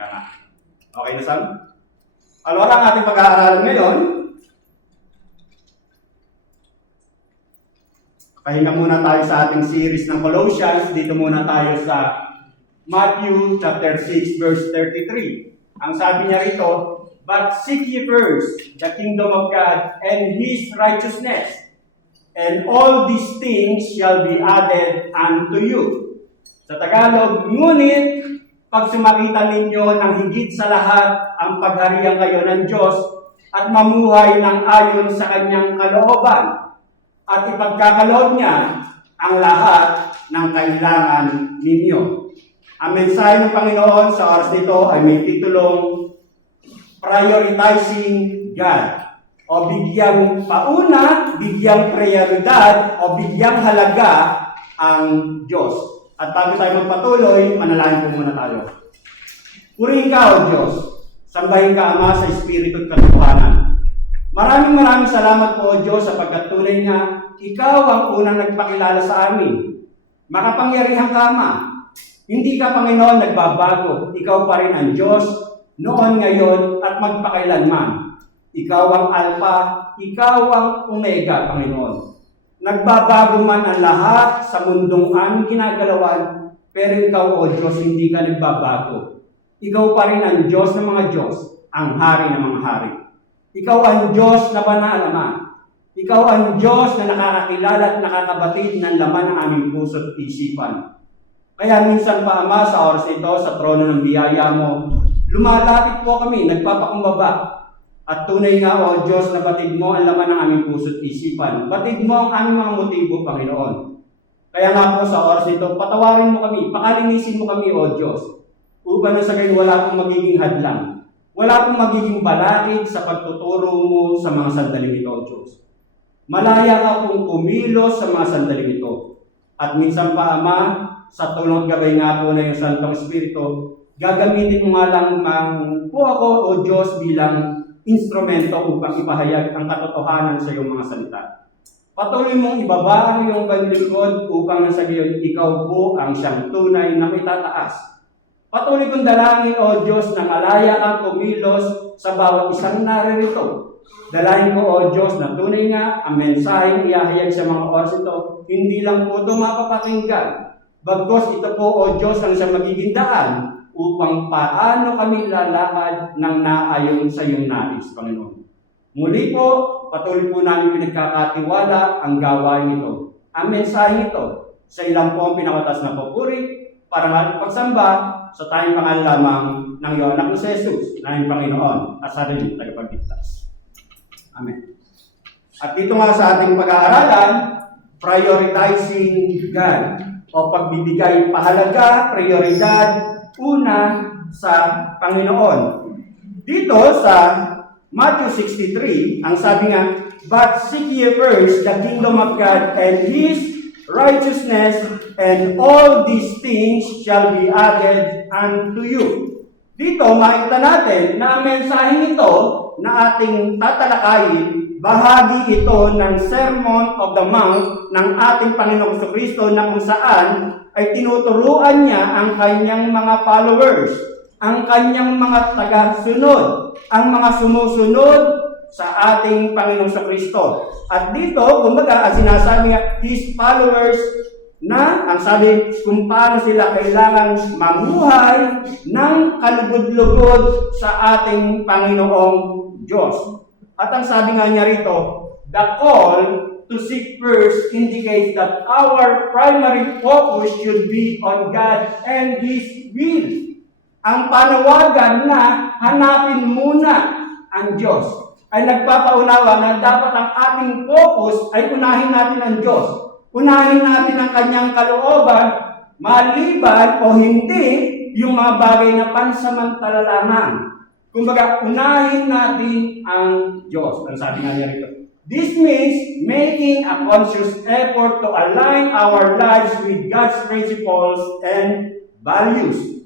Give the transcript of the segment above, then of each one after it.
Ika nga. Okay na, Sam? Ano ang ating pag-aaralan ngayon? Pahinga muna tayo sa ating series ng Colossians. Dito muna tayo sa Matthew chapter 6 verse 33. Ang sabi niya rito, "But seek ye first the kingdom of God and His righteousness, and all these things shall be added unto you." Sa Tagalog, ngunit pag sumakita ninyo ng higit sa lahat ang pagharian kayo ng Diyos at mamuhay ng ayon sa Kanyang kalooban, at ipagkakaloob niya ang lahat ng kailangan ninyo. Ang mensahe ng Panginoon sa oras nito ay may titulong Prioritizing God, o bigyang pauna, bigyang prioridad, o bigyang halaga ang Diyos. At bago tayo magpatuloy, manalangin po muna tayo. Purihin ka, O Diyos. Sambahin ka, Ama, sa Espiritu at katotohanan. Maraming salamat po, O Diyos, sapagkat tunay na Ikaw ang unang nagpakilala sa amin. Makapangyarihan ka, Ama. Hindi ka, Panginoon, nagbabago. Ikaw pa rin ang Diyos, noon, ngayon, at magpakailanman. Ikaw ang Alpha, Ikaw ang Omega, Panginoon. Nagbabago man ang lahat sa mundong aming ginagalawan, pero Ikaw, O Diyos, hindi ka nagbabago. Ikaw pa rin ang Diyos ng mga Diyos, ang Hari ng mga Hari. Ikaw ang Diyos na banal, Ama. Ikaw ang Diyos na nakakakilala at nakakabatid ng laman ng aming puso at isipan. Kaya minsan pa, Ama, sa oras ito, sa trono ng biyaya mo, lumalapit po kami, nagpapakumbaba. At tunay nga, O Diyos, na batid mo ang laman ng aming puso at isipan. Batid mo ang aming mga motibo, Panginoon. Kaya nga po sa oras ito, patawarin mo kami, pakalinisin mo kami, O Diyos. Upang na sa gayon wala pong magiging hadlang. Wala pong magiging balakid sa pagtuturo mo sa mga sandaling ito, O Diyos. Malaya ka pong kumilos sa mga sandaling ito. At minsan pa, Ama, sa tulong at gabay nga po na yung Santong Espiritu, gagamitin mo nga lang po ako, O Diyos, bilang instrumento upang ipahayag ang katotohanan sa iyong mga salita. Patuloy mong ibaba ang iyong panlingkod upang nasa gayon ikaw po ang siyang tunay na may tataas. Patuloy kong dalangin, O Diyos, na malaya kang kumilos sa bawat isang naririto. Dalahin ko, O Diyos, na tunay nga ang mensaheng iahayag sa mga oras ito, hindi lang po ito mapapakinggan. Bagkus ito po, O Diyos, ang siyang magiging daan upang paano kami lalakad ng naayon sa iyong nais, Panginoon. Muli po, patuloy po namin pinagkakatiwala ang gawain ito. Ang mensahe ito sa ilang po ang pinakatas na papuri para pagsamba sa tayong pangalan lamang ng iyong anak na si Jesus, na iyong Panginoon at sa rin tagapagligtas. Amen. At dito nga sa ating pag-aaralan, prioritizing God, o pagbibigay pahalaga, prioridad, una sa Panginoon. Dito sa Matthew 63, ang sabi nga, "But seek ye first the kingdom of God and His righteousness, and all these things shall be added unto you." Dito, makikita natin na ang mensaheng ito na ating tatalakayin, bahagi ito ng Sermon of the Mount ng ating Panginoong Jesucristo na kung saan ay tinuturuan niya ang kanyang mga followers, ang kanyang mga tagasunod, ang mga sumusunod sa ating Panginoong Jesucristo. At dito, kumbaga, ang sinasabi niya, His followers na, ang sabi, kung paano sila kailangan mamuhay ng kalugod-lugod sa ating Panginoong Diyos. At ang sabi nga niya rito, the call to seek first indicates that our primary focus should be on God and His will. Ang panawagan na hanapin muna ang Diyos ay nagpapaunawa na dapat ang ating focus ay unahin natin ang Diyos. Unahin natin ang Kanyang kalooban, maliban o hindi yung mga bagay na pansamantala lamang. Kumbaga, unahin natin ang Diyos. Ang sabi nga niya rito. This means making a conscious effort to align our lives with God's principles and values.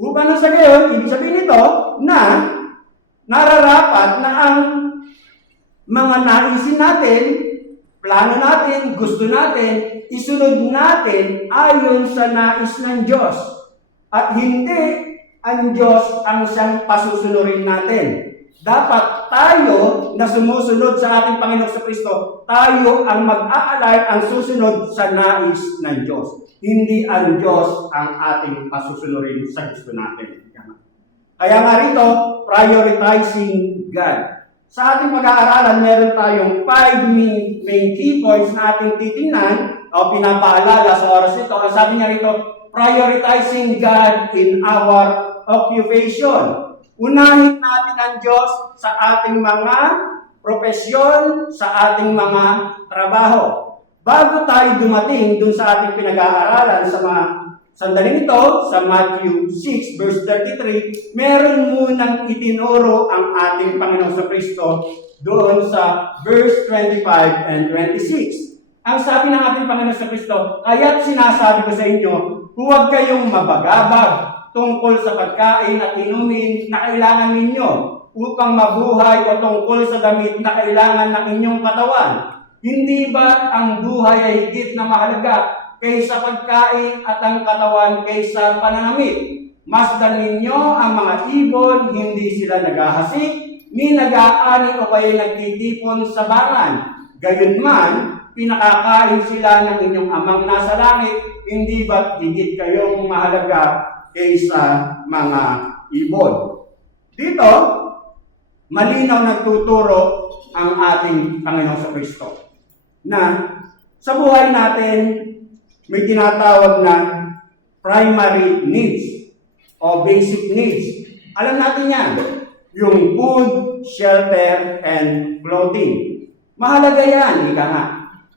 Upang na sa gayon, ibig sabihin nito na nararapat na ang mga naisin natin, plano natin, gusto natin, isunod natin ayon sa nais ng Diyos. At hindi ang Diyos ang siyang pasusunurin natin. Dapat tayo na sumusunod sa ating Panginoong Kristo, tayo ang mag-aalay, ang susunod sa nais ng Diyos. Hindi ang Diyos ang ating pasusunurin sa gusto natin. Kaya nga rito, prioritizing God. Sa ating pag-aaralan, meron tayong 5 main key points na ating titingnan o pinapaalala sa oras nito. Ang sabi niya rito, prioritizing God in our occupation. Unahin natin ang Diyos sa ating mga propesyon, sa ating mga trabaho. Bago tayo dumating dun sa ating pinag-aaralan sa mga sandaling ito, sa Matthew 6 verse 33, meron munang itinuro ang ating Panginoong Kristo doon sa verse 25 and 26. Ang sabi ng ating Panginoong Kristo, kaya't sinasabi ko sa inyo, huwag kayong mabagabag tungkol sa pagkain at inumin na kailangan ninyo upang mabuhay o tungkol sa damit na kailangan ng inyong katawan. Hindi ba ang buhay ay higit na mahalaga kaysa pagkain at ang katawan kaysa pananamit? Masdan ninyo ang mga ibon, hindi sila naghahasik, ni nag-aani o kaya nagtitipon sa bangan. Gayunman, pinakakain sila ng inyong amang nasa langit, hindi ba higit kayong mahalaga kaysa mga ibon? Dito, malinaw nagtuturo ang ating Panginoong Kristo na sa buhay natin may tinatawag na primary needs o basic needs. Alam natin yan, yung food, shelter, and clothing. Mahalaga yan, ika nga.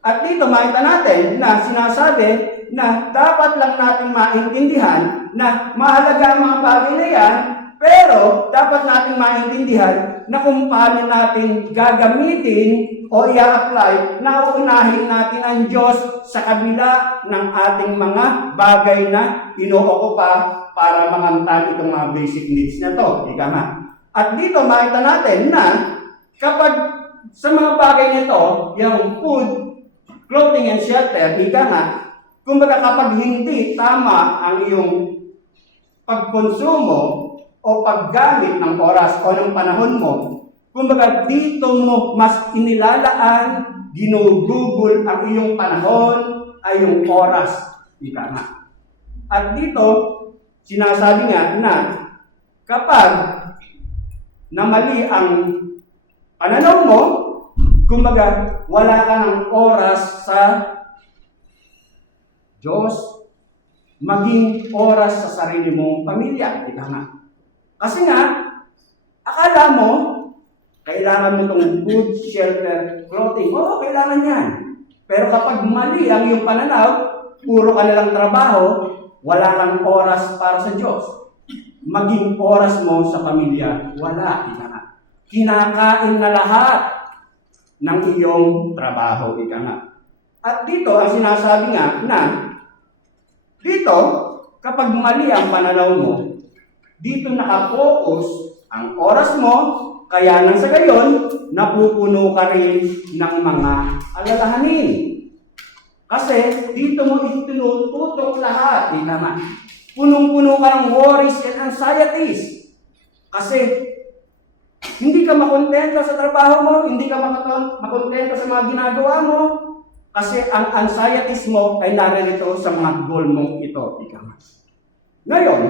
At dito makita natin na sinasabi na dapat lang natin maintindihan na mahalaga ang mga bagay na yan, pero dapat natin maintindihan na kung paano natin gagamitin o i-apply na uunahin natin ang Diyos sa kabila ng ating mga bagay na inookupa para mangamtan itong mga basic needs na to. Ika nga. At dito makita natin na kapag sa mga bagay nito, yung food, clothing, and shelter, ika nga, kumbaga kapag hindi tama ang iyong pagkonsumo o paggamit ng oras o ng panahon mo, kumbaga dito mo mas inilalaan, ginugugol ang iyong panahon ay yung oras. Ika nga. At dito, sinasabi nga na kapag na mali ang pananaw mo, kumbaga wala ka ng oras sa Diyos, maging oras sa sarili mong pamilya. Ika nga. Kasi nga, akala mo, kailangan mo itong food, shelter, clothing. Oo, kailangan yan. Pero kapag mali ang iyong pananaw, puro ka nalang trabaho, wala kang oras para sa Diyos. Maging oras mo sa pamilya, wala. Ika nga. Kinakain na lahat ng iyong trabaho. Ika nga. At dito, ang sinasabi nga na, dito, kapag mali ang pananaw mo, dito nakapokus ang oras mo, kaya nang sa gayon, napupuno ka rin ng mga alalahanin. Kasi dito mo itinututok lahat. Ika nga. Punong-puno ka ng worries and anxieties. Kasi hindi ka makontenta sa trabaho mo, hindi ka makontenta sa mga ginagawa mo, kasi ang anxieties mo ay narito sa mga goal mong ito. Ika nga. Ngayon,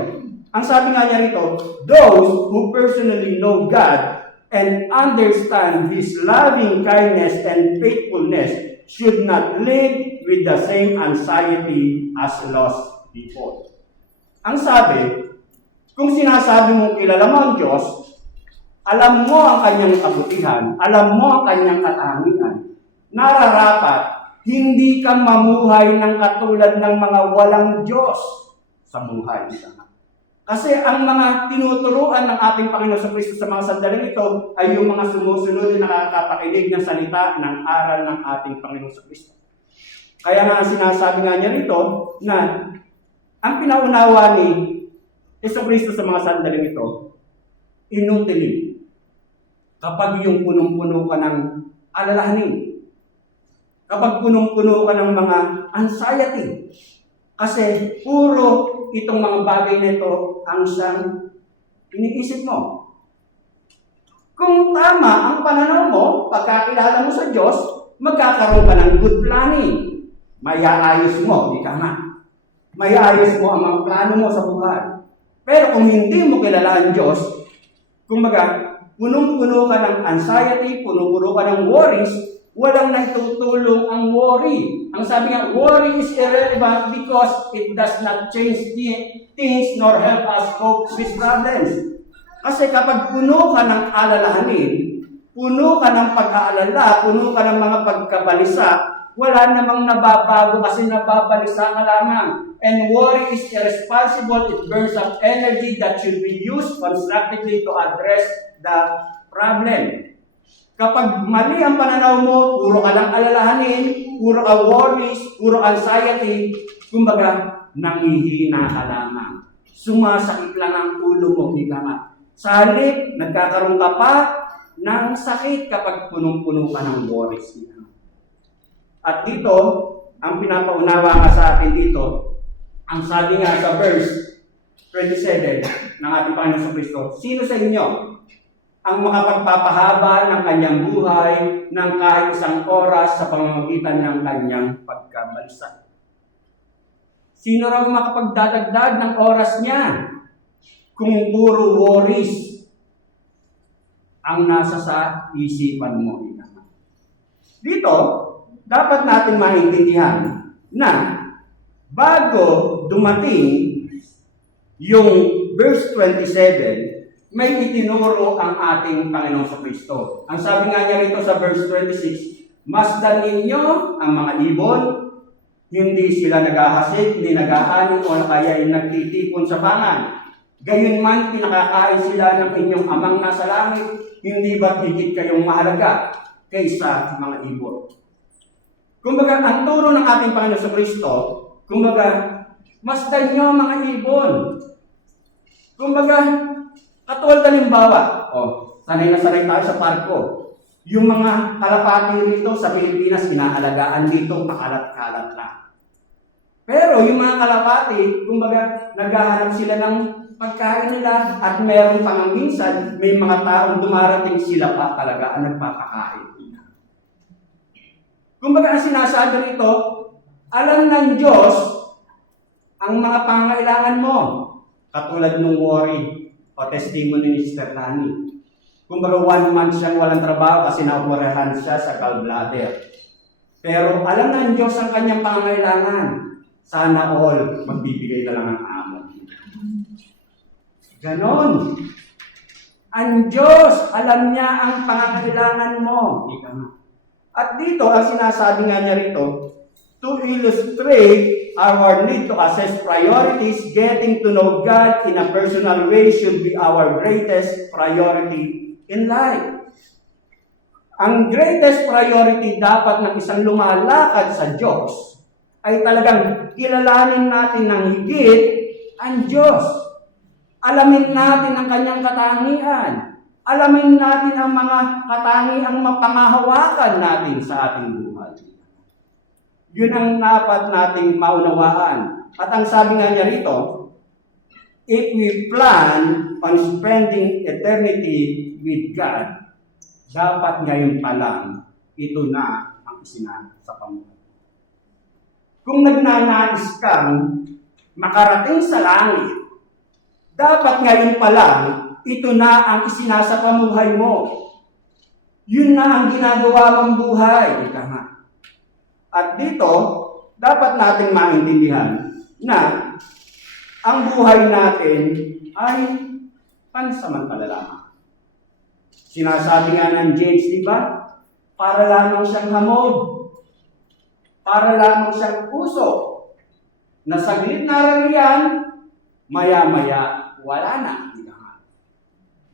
ang sabi nga niya rito, those who personally know God and understand His loving kindness and faithfulness should not live with the same anxiety as lost people. Ang sabi, kung sinasabi mong kilala mo ang Diyos, alam mo ang kanyang kabutihan, alam mo ang kanyang katangian, nararapat, hindi ka mamuhay ng katulad ng mga walang Diyos sa buhay. Kasi ang mga tinuturuan ng ating Panginoon Kristo sa mga sandaling ito ay yung mga sumusunod na nakakapakinig ng salita ng aral ng ating Panginoon Kristo. Kaya nga sinasabi nga niya rito na ang pinaunawa ni Kristo sa mga sandaling ito, inutili. Kapag yung punong-puno ka ng alalahanin, kapag punong-puno ka ng mga anxiety, kasi puro itong mga bagay na ito ang siyang iniisip mo. Kung tama ang pananaw mo, pagkakilala mo sa Diyos, magkakaroon ka ng good planning. Maiaayos mo, ika nga. Maiaayos mo ang mga plano mo sa buhay. Pero kung hindi mo kilala ang Diyos, kumbaga, punong-puno ka ng anxiety, punong-puno ka ng worries, walang naitutulong ang worry. Ang sabi nga, worry is irrelevant because it does not change things nor help us cope with problems. Kasi kapag puno ka ng alalahanin, puno ka ng pag-aalala, puno ka ng mga pagkabalisa, wala namang nababago kasi nababalisa ka lamang. And worry is irresponsible. It burns up energy that should be used constructively to address the problem. Kapag mali ang pananaw mo, puro ka ng alalahanin, puro ka worries, puro anxiety, kumbaga, nangihina ka lamang. Sumasakit lang ang ulo mo, ika nga. Sa halip, nagkakaroon ka pa ng sakit kapag punong-puno ka ng worries. At dito, ang pinapaunawa nga sa atin dito, ang sabi nga sa verse 27 ng ating Panginoon Kristo, sino sa inyo ang makapagpapahaba ng kanyang buhay ng kahit isang oras sa pamamagitan ng kanyang pagkabalisa? Sino raw makapagdadagdag ng oras niya kung puro worries ang nasa sa isipan mo? Dito, dapat natin maintindihan na bago dumating yung verse 27, may itinuro ang ating Panginoong Kristo. Ang sabi nga niya rito sa verse 26, masdan ninyo ang mga ibon, hindi sila naghahasik, hindi nag-aani o kaya ay nagtitipon sa pangan. Gayunman, pinakakain sila ng inyong amang nasa langit, hindi ba't higit kayong mahalaga kaysa mga ibon? Kumbaga, ang turo ng ating Panginoon Kristo, kumbaga, masdan nyo mga ibon. Kumbaga, katulad halimbawa, sanay na sanay tayo sa parko. Yung mga kalapati rito sa Pilipinas, inaalagaan dito, makalat-kalat lang. Pero yung mga kalapati, kumbaga, naghahanap sila ng pagkain nila at meron pang minsan, may mga taong dumarating sila pa talaga ang nagpapakain. Kumbaga, ang sinasabi rito, alam ng Diyos ang mga pangangailangan mo. Katulad ng worry o testimony ni Sister Lani. Kumbaga, 1 month siyang walang trabaho kasi naoperahan siya sa gallbladder. Pero alam ng Diyos ang kanyang pangangailangan. Sana all, magbibigay na lang ang amo. Ganon. Ang Diyos, alam niya ang pangangailangan mo. At dito, ang sinasabi nga niya rito, to illustrate our need to assess priorities, getting to know God in a personal way should be our greatest priority in life. Ang greatest priority dapat ng isang lumalakad sa Diyos ay talagang kilalanin natin ng higit ang Diyos. Alamin natin ang kanyang katangian. Alamin natin ang mga katangiang mapangahawakan natin sa ating buhay. Yun ang dapat nating maunawaan. At ang sabi nga niya rito, if we plan on spending eternity with God, dapat ngayon pa lang, ito na ang isinasa pamuhay. Kung nagnanais kang makarating sa langit, dapat ngayon pa lang, ito na ang isinasa pamuhay mo. Yun na ang ginagawa mong buhay. Ika nga. At dito, dapat natin maintindihan na ang buhay natin ay pansamantala lamang. Sinasabi nga ng James, di ba? Para lamang siyang hamog. Para lamang siyang puso. Na saglit na riyan, maya-maya, wala na.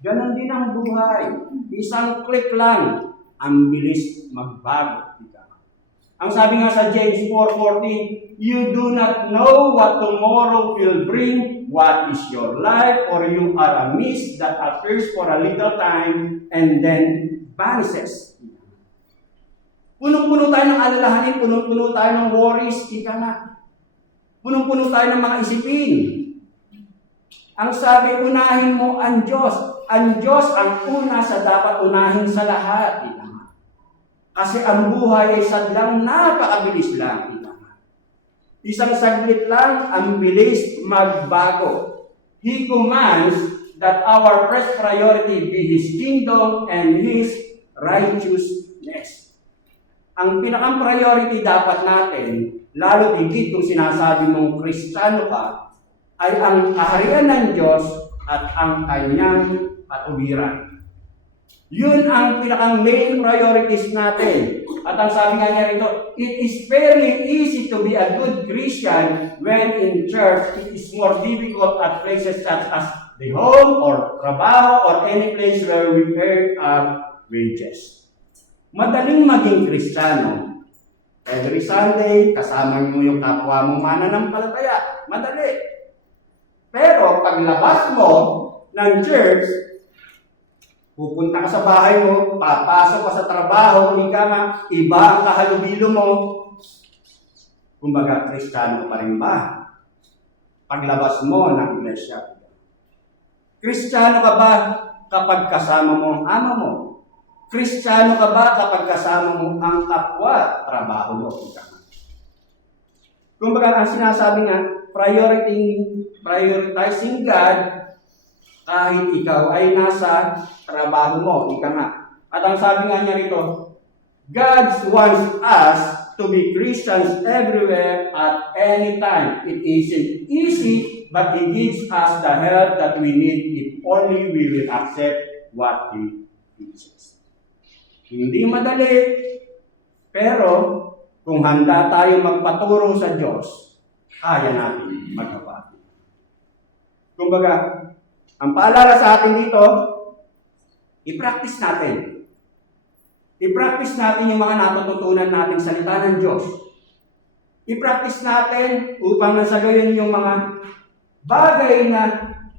Ganon din ang buhay. Isang click lang, ang bilis magbago. Ang sabi nga sa James 4:14, you do not know what tomorrow will bring. What is your life? Or you are a mist that appears for a little time and then vanishes. Punong-puno tayo ng alalahanin, punong-puno tayo ng worries, ika nga. Punong-puno tayo ng mga isipin. Ang sabi, unahin mo ang Diyos. Ang Diyos ang una sa dapat unahin sa lahat. Ika nga. Kasi ang buhay ay sadlang napakabilis lang. Ika nga. Isang saglit lang, ang bilis magbago. He commands that our first priority be His kingdom and His righteousness. Ang pinakang priority dapat natin, lalo higit kung sinasabi mong Kristiyano ka, ay ang kaharian ng Diyos at ang kanyang katuwiran. Yun ang pinakang main priorities natin. At ang sabi nga niya rito, it is fairly easy to be a good Christian when in church. It is more difficult at places such as the home or trabaho or any place where we earn our wages. Madaling maging Kristiyano. Every Sunday, kasama mo yung kapwa mo mananampalataya. Madali. Pero paglabas mo ng church, pupunta ka sa bahay mo, papasok ka sa trabaho, ika nga, iba ang kahalubilo mo. Kumbaga, Kristiyano pa rin ba? Paglabas mo ng iglesia. Kristiyano ka ba kapag kasama mo ang ama mo? Kristiyano ka ba kapag kasama mo ang kapwa trabaho mo? Ika nga. Kumbaga, ang sinasabi nga, prioritizing God kahit ikaw ay nasa trabaho mo. Ika nga. At ang sabi nga niya rito, God wants us to be Christians everywhere at any time. It isn't easy, but He gives us the help that we need if only we will accept what He teaches. Hindi madali, pero kung handa tayo magpaturo sa Diyos, kaya natin magawa. Kumbaga, ang paalala sa atin dito, i-practice natin. I-practice natin yung mga natututunan nating salita ng Diyos. I-practice natin upang nasagayon yung mga bagay na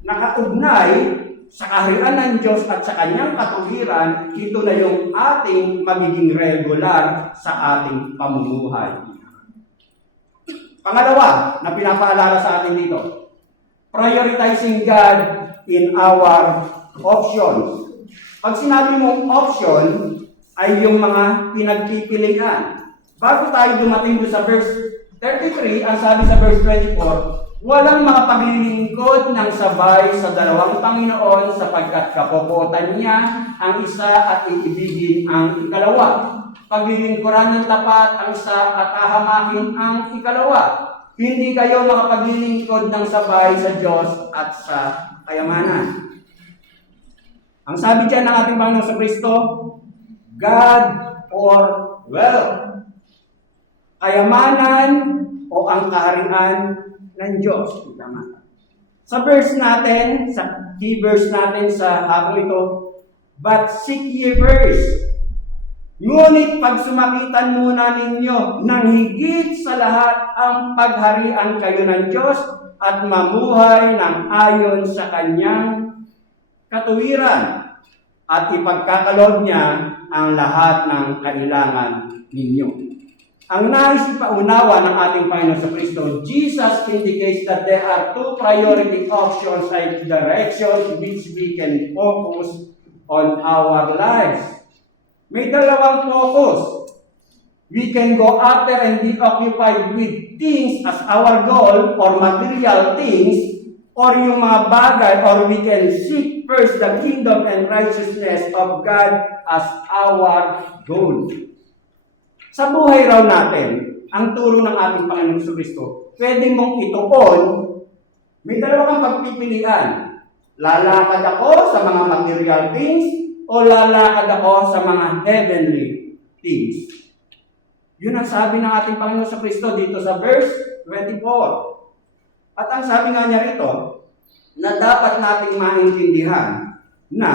nakaugnay sa kaharian ng Diyos at sa kanyang katuwiran, ito na yung ating magiging regular sa ating pamumuhay. Pangalawa na pinapaalala sa atin dito, prioritizing God in our options. Pag sinabi mong option, ay yung mga pinagpipilian. Bago tayo dumating doon sa verse 33, ang sabi sa verse 24, walang makapaglilingkod ng sabay sa dalawang Panginoon sapagkat kapopotan niya ang isa at iibigin ang ikalawa. Paglilingkuran ng tapat ang isa at ahamakin ang ikalawa. Hindi kayo makapaglilingkod ng sabay sa Diyos at sa kayamanan. Ang sabi dyan ng ating Panginoon sa Kristo, God or wealth. Kayamanan o ang kaharian ng Diyos. Sa verse natin, sa key verse natin sa hapon ito, but seek ye first. Ngunit pagsumakitan muna ninyo ng higit sa lahat ang pagharian kayo ng Diyos at mamuhay ng ayon sa kanyang katuwiran at ipagkakaloob niya ang lahat ng kailangan ninyo. Ang nais ipaunawa ng ating Panginoon sa Kristo, Jesus indicates that there are two priority options and directions which we can focus on our lives. May dalawang focus. We can go after and be occupied with things as our goal or material things or yung mga bagay, or we can seek first the kingdom and righteousness of God as our goal. Sa buhay raw natin, ang turo ng ating Panginoon sa Kristo, pwede mong ituon, may dalawa kang pagpipilian. Lalakad ako sa mga material things o lalakad ako sa mga heavenly things. Yun ang sabi ng ating Panginoon sa Kristo dito sa verse 24. At ang sabi nga niya rito, na dapat nating maintindihan na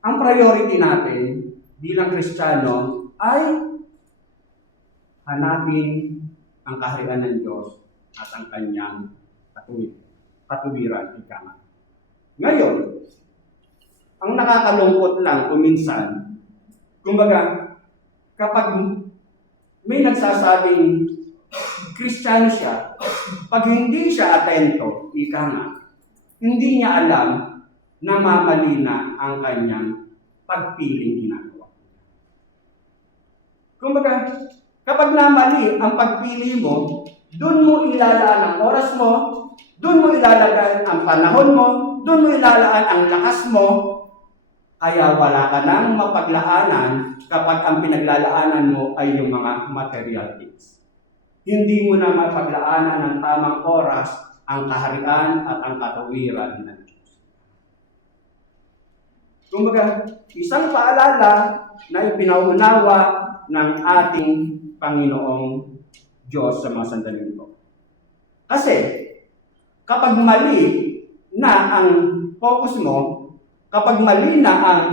ang priority natin bilang Kristiyano ay hanapin ang kaharian ng Diyos at ang kanyang katuwiran. Ngayon, ang nakakalungkot lang kuminsan, kumbaga, kapag may nagsasabing Kristiyano siya, pag hindi siya atento, ika nga, hindi niya alam na mamali na ang kanyang pagpiling ginagawa. Kumbaga, kapag namali ang pagpili mo, doon mo ilalaan ang oras mo, doon mo ilalagay ang panahon mo, doon mo ilalaan ang lakas mo, kaya wala ka nang mapaglaanan kapag ang pinaglalaanan mo ay yung mga material things. Hindi mo na mapaglaanan ng tamang oras ang kaharian at ang katuwiran ng Diyos. Kumbaga, isang paalala na ipinaunawa ng ating Panginoong Diyos sa mga sandaling ito. Kasi, kapag mali na ang focus mo, kapag mali na ang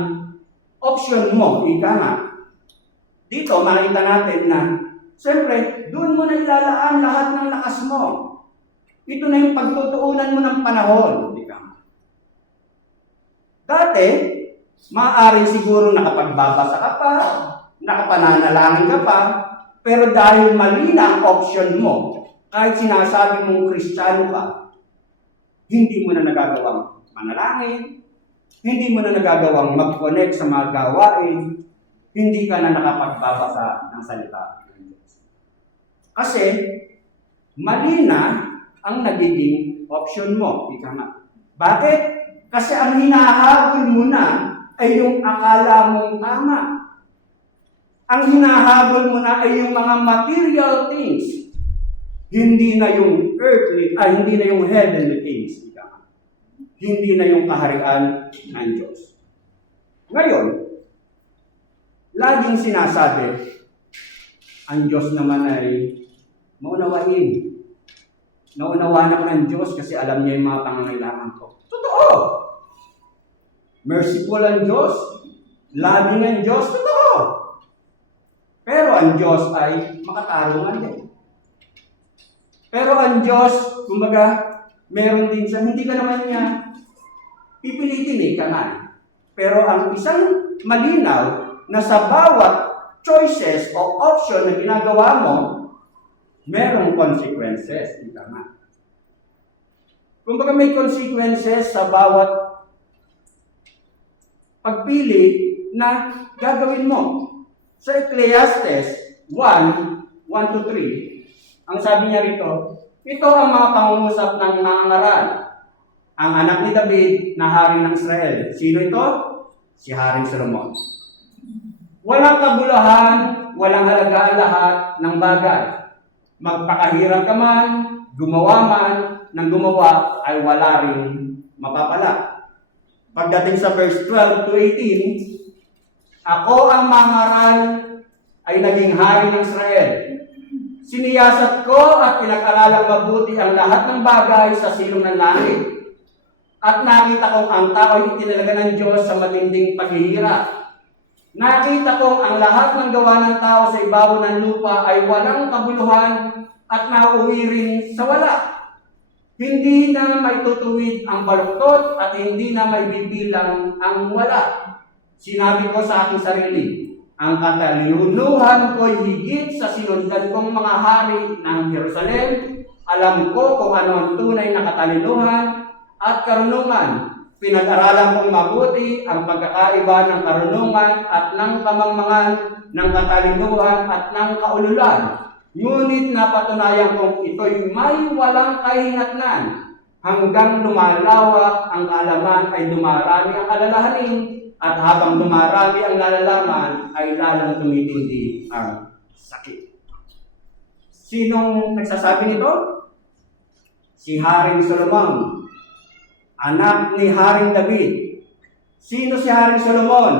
option mo, ika nga, dito makita natin na, siyempre, doon mo na ilalaan lahat ng lakas mo. Ito na yung pagtutuunan mo ng panahon, ika nga. Dati, maaaring siguro nakapagbabasa ka pa, nakapananalangin ka pa, pero dahil mali na ang option mo, kahit sinasabi mong Kristiyano ka, hindi mo na nagagawang manalangin, hindi mo na nagagawang mag-connect sa mga gawain, hindi ka na nakapagbabasa ng salita ng Diyos. Kasi, mali na ang nagiging option mo. Ika nga. Bakit? Kasi ang hinahabol mo na ay yung akala mong tama. Ang hinahabol mo na ay yung mga material things. Hindi na yung earthly, hindi na yung heavenly things. Ika nga. Hindi na yung kaharian ng Diyos. Ngayon, laging sinasabi, ang Diyos naman ay maunawain. Naunawahan ako ng Diyos kasi alam niya yung mga pangangailangan ko. Totoo! Merciful ang Diyos, loving ang Diyos, totoo! Pero ang Diyos ay makatarungan din. Pero ang Diyos, kumbaga, meron din siya, hindi ka naman niya pipilitin ka nga. Pero ang isang malinaw na sa bawat choices o option na ginagawa mo, merong consequences. Ika nga. Kumbaga may consequences sa bawat pagpili na gagawin mo. Sa Ecclesiastes 1:1-3, ang sabi niya rito, ito ang mga pangungusap ng nangangaral. Ang anak ni David na hari ng Israel. Sino ito? Si Haring Solomon. Walang kabuluhan, walang halagaan lahat ng bagay. Magpakahirap ka man, gumawa man, ng gumawa ay wala rin mapapala. Pagdating sa verse 12-18, ako ang mangaral ay naging hari ng Israel. Siniyasat ko at pinag-aralang mabuti ang lahat ng bagay sa silong ng langit. At nakita kong ang tao ay itinalaga ng Diyos sa matinding paghihirap. Nakita kong ang lahat ng gawa ng tao sa ibabaw ng lupa ay walang kabuluhan at nauwi rin sa wala. Hindi na may tutuwid ang baluktot at hindi na may bibilang ang wala. Sinabi ko sa aking sarili, ang katalinuhan ko'y higit sa sinundan kong mga hari ng Jerusalem. Alam ko kung ano ang tunay na katalinuhan at karunungan. Pinag-aralan kong mabuti ang pagkakaiba ng karunungan at ng kamangmangan, ng katalinuhan at ng kaululan. Ngunit napatunayan kong ito'y may walang kahinatnan. Hanggang lumalawak ang kaalaman ay dumarami ang alalahanin, at habang dumarami ang nalalaman ay lalong tumitindi ang sakit. Sinong nagsasabi nito? Si Haring Solomon, anak ni Haring David. Sino si Haring Solomon?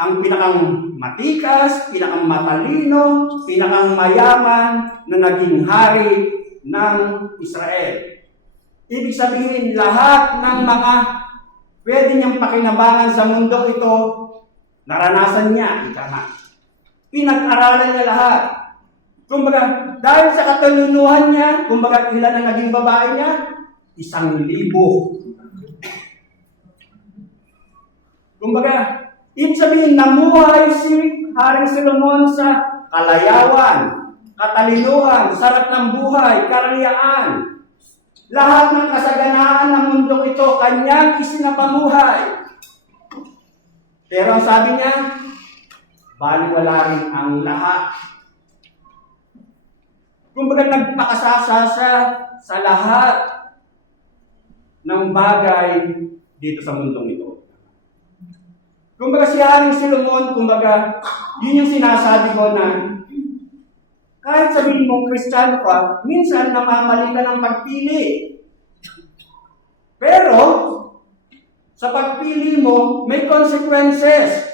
Ang pinakang matikas, pinakang matalino, pinakang mayaman na naging hari ng Israel. Ibig sabihin, lahat ng mga pwede niyang pakinabangan sa mundo ito, naranasan niya. Ika nga. Pinag-aralan niya lahat. Kumbaga, dahil sa katalinuhan niya, kumbaga, ilan ang naging babae niya? 1,000. Kumbaga, ibig sabihin, namuhay si Haring Solomon sa kalayawan, katalinuhan, sarap ng buhay, karangyaan. Lahat ng kasaganaan ng mundong ito, kanyang isinapamuhay. Pero ang sabi niya, baliwala rin ang lahat. Kumbaga nagpakasasasa sa lahat ng bagay dito sa mundong ito. Kumbaga si Haring Solomon, kumbaga, yun yung sinasabi ko na kahit sabihin mong Kristiyano ka, minsan namamali ka ng pagpili. Pero, sa pagpili mo, may consequences.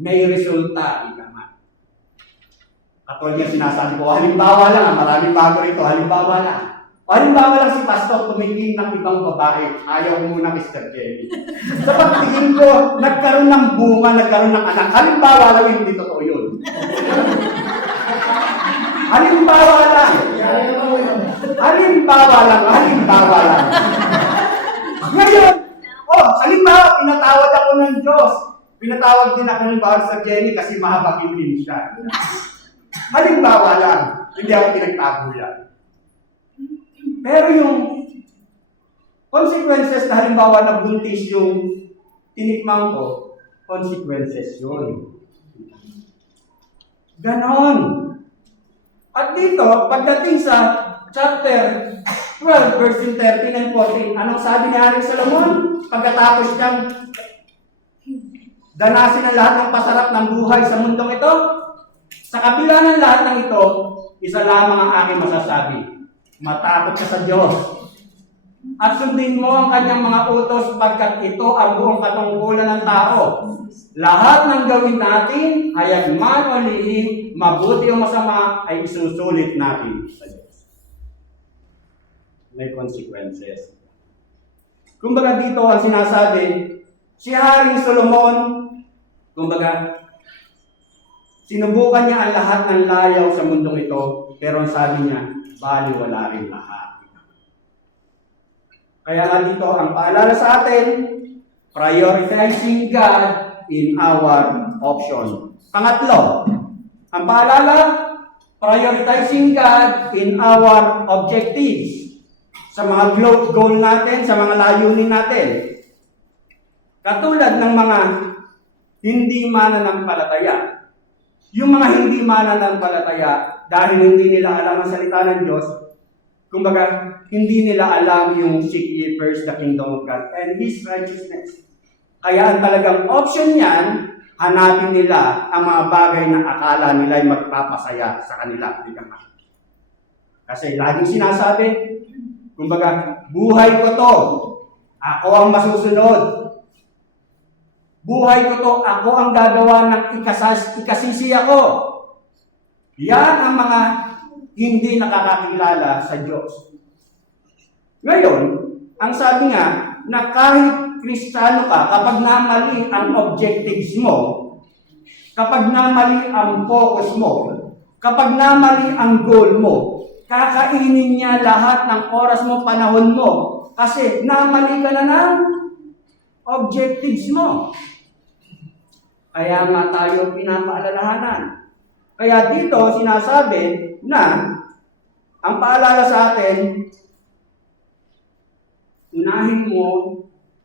May resulta, ika nga. Katulad yung sinasabi ko, halimbawa lang, maraming bago rito, halimbawa lang. Halimbawa lang si Pastor tumingin ng ibang babae, ayaw muna Mr. Jenny. Sa pagtingin ko, nagkaroon ng bunga, nagkaroon ng anak. Halimbawa lang, hindi totoo yun. Halimbawa lang. Halimbawa lang. Ngayon, halimbawa, pinatawad ako ng Diyos. Pinatawag din ako ng Pastor Jenny kasi mahabagin din siya. Halimbawa lang, hindi ako pinagtabulan. Pero yung consequences na halimbawa na buntis yung tinikmang ko, consequences yun. Ganon. At dito, pagdating sa chapter 12, verse 13 and 14, anong sabi ni Haring Solomon? Pagkatapos niyang danasin ang lahat ng pasarap ng buhay sa mundong ito, sa kabila ng lahat ng ito, isa lamang ang aking masasabi. Matakot ka sa Diyos. At sundin mo ang kanyang mga utos pagkat ito ang buong katungkulan ng tao. Lahat ng gawin natin, hayag man o lihim, mabuti o masama, ay isusulit natin sa Diyos. May consequences. Kumbaga dito ang sinasabi, si Haring Solomon, kumbaga, sinubukan niya ang lahat ng layaw sa mundong ito, pero ang sabi niya, baliwala rin lahat. Kaya nga dito, ang paalala sa atin, prioritizing God in our option. Pangatlo, ang paalala, prioritizing God in our objectives. Sa mga goal natin, sa mga layunin natin. Katulad ng mga hindi mananampalataya. Yung mga hindi mananampalataya, dahil hindi nila alam ang salita ng Diyos, kumbaga, hindi nila alam yung seek ye first the kingdom of God and His righteousness. Kaya ang talagang option niyan, hanapin nila ang mga bagay na akala nila ay magpapasaya sa kanila. Kasi laging sinasabi, kumbaga, buhay ko to, ako ang masusunod. Buhay ko to, ako ang gagawa ng ikasisi ako. Yan ang mga hindi nakakakilala sa Diyos. Ngayon, ang sabi nga, na kahit Kristiyano ka, kapag namali ang objectives mo, kapag namali ang focus mo, kapag namali ang goal mo, kakainin niya lahat ng oras mo, panahon mo, kasi namali ka na ng objectives mo. Kaya nga tayo pinapaalalahanan. Kaya dito sinasabi na ang paalala sa atin, unahin mo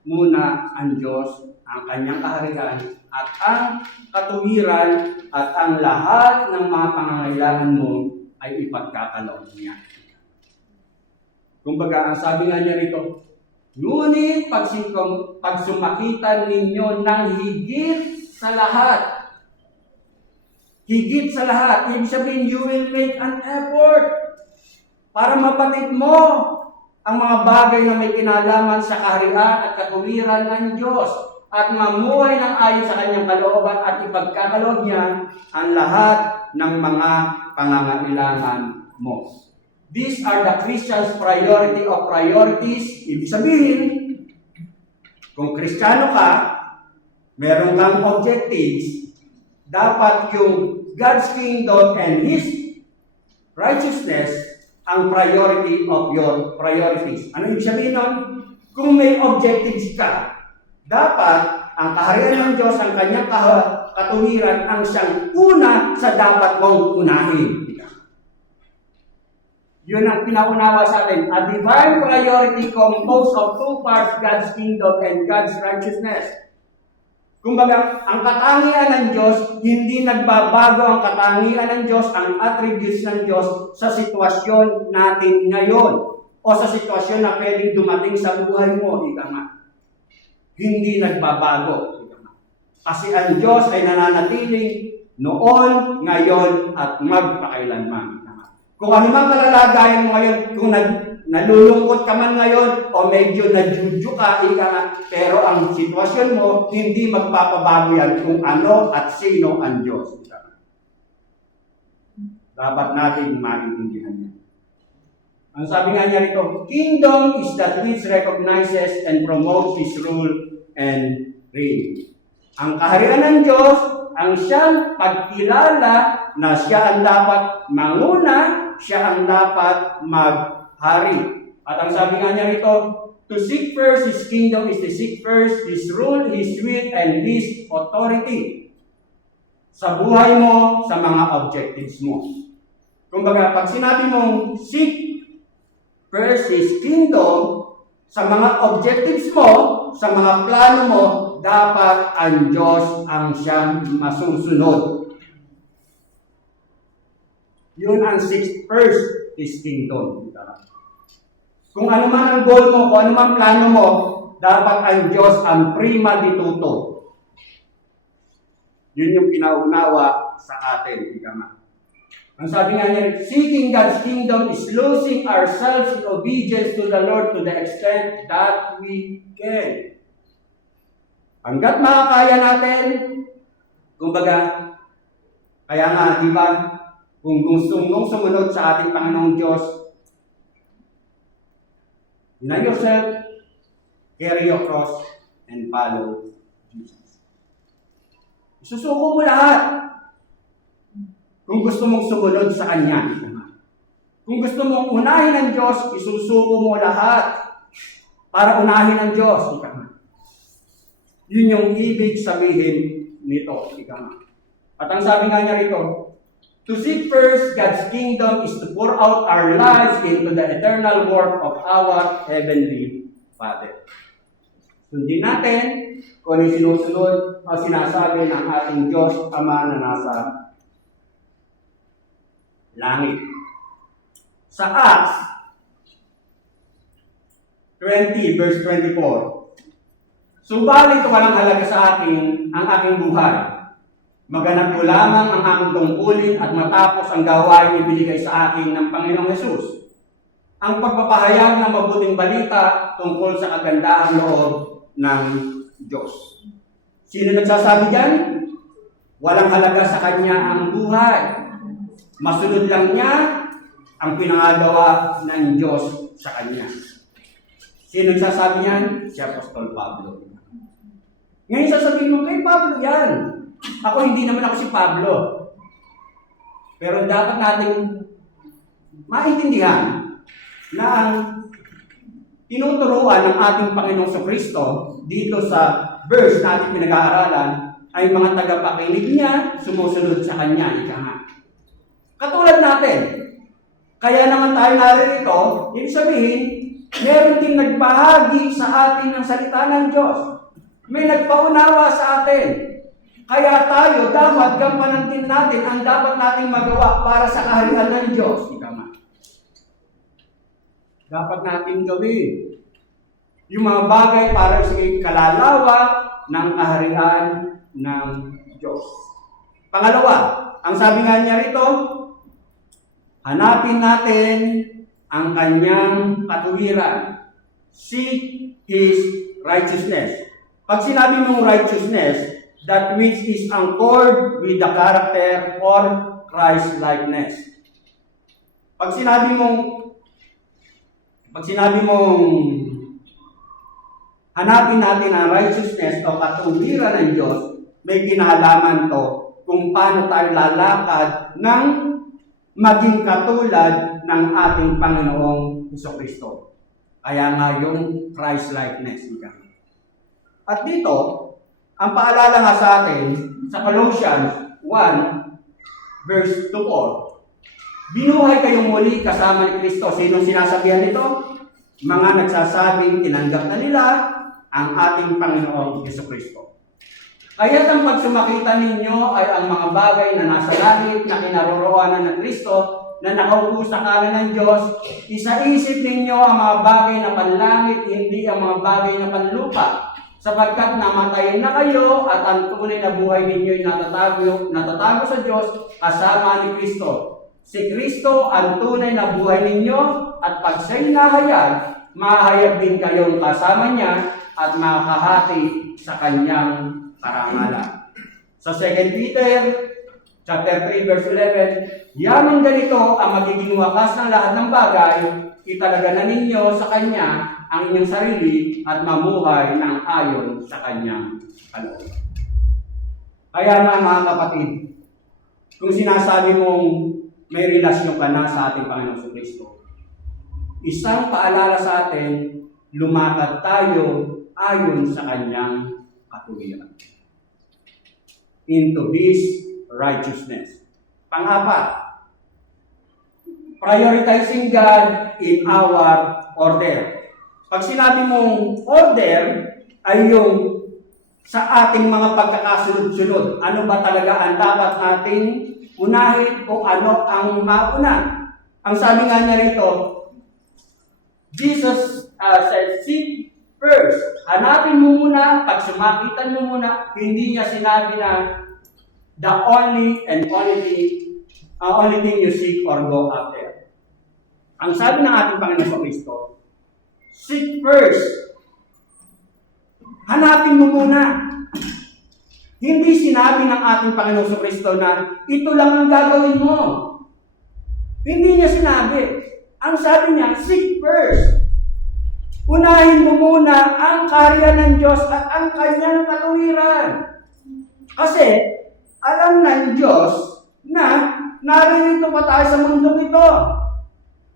muna ang Diyos, ang kanyang kaharian, at ang katuwiran, at ang lahat ng mga pangangailangan mo ay ipagkakaloob niya. Kumbaga, ang sabi nga niya rito, ngunit pagsumakitan ninyo ng higit sa lahat, higit sa lahat, ibig sabihin, you will make an effort para mapatid mo ang mga bagay na may kinalaman sa kaharian at katuwiran ng Diyos at mamuhay ng ayon sa kanyang kalooban at ipagkakaloob niya ang lahat ng mga pangangailangan mo. These are the Christian's priority of priorities. Ibig sabihin, kung Kristiyano ka, meron kang objectives, dapat yung God's kingdom and His righteousness ang priority of your priorities. Ano ibig sabihin nun? Kung may objectives ka, Dapat ang kaharian ng Diyos, ang kanyang katuwiran, ang siyang una sa dapat mong unahin. Yun ang pinaunawa sa atin. A divine priority composed of two parts, God's kingdom and God's righteousness. Kumbaga, ang katangian ng Diyos, hindi nagbabago ang katangian ng Diyos, ang attributes ng Diyos sa sitwasyon natin ngayon o sa sitwasyon na pwedeng dumating sa buhay mo, ika nga. Hindi nagbabago. Ika nga. Kasi ang Diyos ay nananatiling noon, ngayon, at magpakailanman. Kung ano man kalalagayan mo ngayon, kung nalulungkot ka man ngayon, o medyo nadjudyo ka, pero ang sitwasyon mo, hindi magpapabago yan kung ano at sino ang Diyos. Dapat natin maintindihan yan. Ang sabi nga niya rito, kingdom is that which recognizes and promotes His rule and reign. Ang kaharian ng Diyos, ang siyang pagkilala na siya ang dapat manguna, siya ang dapat maghari. At ang sabi nga niya rito, to seek first His kingdom is to seek first His rule, His will, and His authority. Sa buhay mo, sa mga objectives mo. Kumbaga, pag sinabi mong seek first His kingdom, sa mga objectives mo, sa mga plano mo, dapat ang Diyos ang siyang masusunod. Yun ang seek first His kingdom. Kung ano man ang goal mo, kung ano man plano mo, dapat ang Diyos ang prima dituto. Yun yung pinaunawa sa atin. Ang sabi nga niya, seeking God's kingdom is losing ourselves in obedience to the Lord to the extent that we can. Hanggat makakaya natin, kumbaga, kaya nga, di ba, kung gusto mong sumunod sa ating Panginoong Diyos, deny yourself, carry your cross, and follow Jesus. Isusuko mo lahat. Kung gusto mong sumunod sa Kanya. Kung gusto mong unahin ang Diyos, isusuko mo lahat para unahin ang Diyos. Yun yung ibig sabihin nito. At ang sabi nga niya rito, to seek first God's kingdom is to pour out our lives into the eternal work of our Heavenly Father. Sundin natin kung ano sinusunod o sinasabi ng ating Diyos Ama na nasa langit. Sa Acts 20 verse 24, subalit walang halaga sa akin ang aking buhay. Maganap ko lamang ang aking tungkulin at matapos ang gawain ibinigay sa akin ng Panginoong Hesus. Ang pagpapahayag ng mabuting balita tungkol sa kagandahang loob ng Diyos. Sino nagsasabi diyan? Walang halaga sa kanya ang buhay. Masunod lang niya ang pinangagawa ng Diyos sa kanya. Sino nagsasabi niyan? Si Apostol Pablo. Ngayon sasabihin mo, kay Pablo yan. Ako, hindi naman ako si Pablo. Pero dapat nating maintindihan na ang tinuturuan ng ating Panginoong Kristo dito sa verse na ating pinag-aaralan ay mga tagapakinig niya, sumusunod sa Kanya. Katulad natin. Kaya naman tayo narito, ibig sabihin, meron din nagbahagi sa atin ng salita ng Diyos. May nagpaunawa sa atin. Kaya tayo, dapat gampanan din natin ang dapat nating magawa para sa kaharian ng Diyos. Dapat natin gawin yung mga bagay para sa kalalawa ng kaharian ng Diyos. Pangalawa, ang sabi nga niya rito, hanapin natin ang kanyang katuwiran. Seek His righteousness. Pag sinabi mong righteousness, that which is anchored with the character or Christ-likeness. Pag sinabi mong hanapin natin ang righteousness o katuwiran ng Diyos, may kinalaman to kung paano tayo lalakad ng maging katulad ng ating Panginoong Hesus Kristo. Kaya nga yung Christ-likeness. At dito, ang paalala nga sa atin, sa Colossians 1, verse 2-4, binuhay kayong muli kasama ni Kristo. Sinong sinasabihan nito? Mga nagsasabing tinanggap na nila ang ating Panginoong Jesucristo. Kaya't ang pagsumakita ninyo ay ang mga bagay na nasa langit na kinaroroonan ng Kristo na nakaupo sa kanan ng Diyos. Isa-isip ninyo ang mga bagay na panlangit, hindi ang mga bagay na panlupa. Sapagkat namatay na kayo at ang tunay na buhay ninyo ay natatago sa Diyos kasama ni Kristo. Si Kristo ang tunay na buhay ninyo at pag siya'y nahayag, mahayag din kayong kasama niya at makahati sa kanyang parangalan. Sa 2 Peter chapter 3 verse 11, yaman ganito ang magiging wakas ng lahat ng bagay, italaga na ninyo sa kanya ang inyong sarili at mamuhay ng ayon sa kanyang kalooban. Kaya nga mga kapatid, kung sinasabi mong may relasyon ka na sa ating Panginoong Kristo, isang paalala sa atin, lumakad tayo ayon sa kanyang katuwiran. Into His righteousness. Pang-apat, prioritizing God in our order. Pag sinabi mong order, ay yung sa ating mga pagkakasunod-sunod. Ano ba talaga ang dapat nating unahin o ano ang mauna? Ang sabi nga niya rito, Jesus said, seek first. Hanapin mo muna, pag sumakitan mo muna, hindi niya sinabi na the only thing you seek or go after. Ang sabi ng ating Panginoon Kristo, seek first. Hanapin mo muna. Hindi sinabi ng ating Panginoon Kristo na ito lang ang gagawin mo. Hindi niya sinabi. Ang sabi niya, seek first. Unahin mo muna ang karya ng Diyos at ang kanyang katuwiran. Kasi, alam ng Diyos na naririto pa tayo sa mundong ito.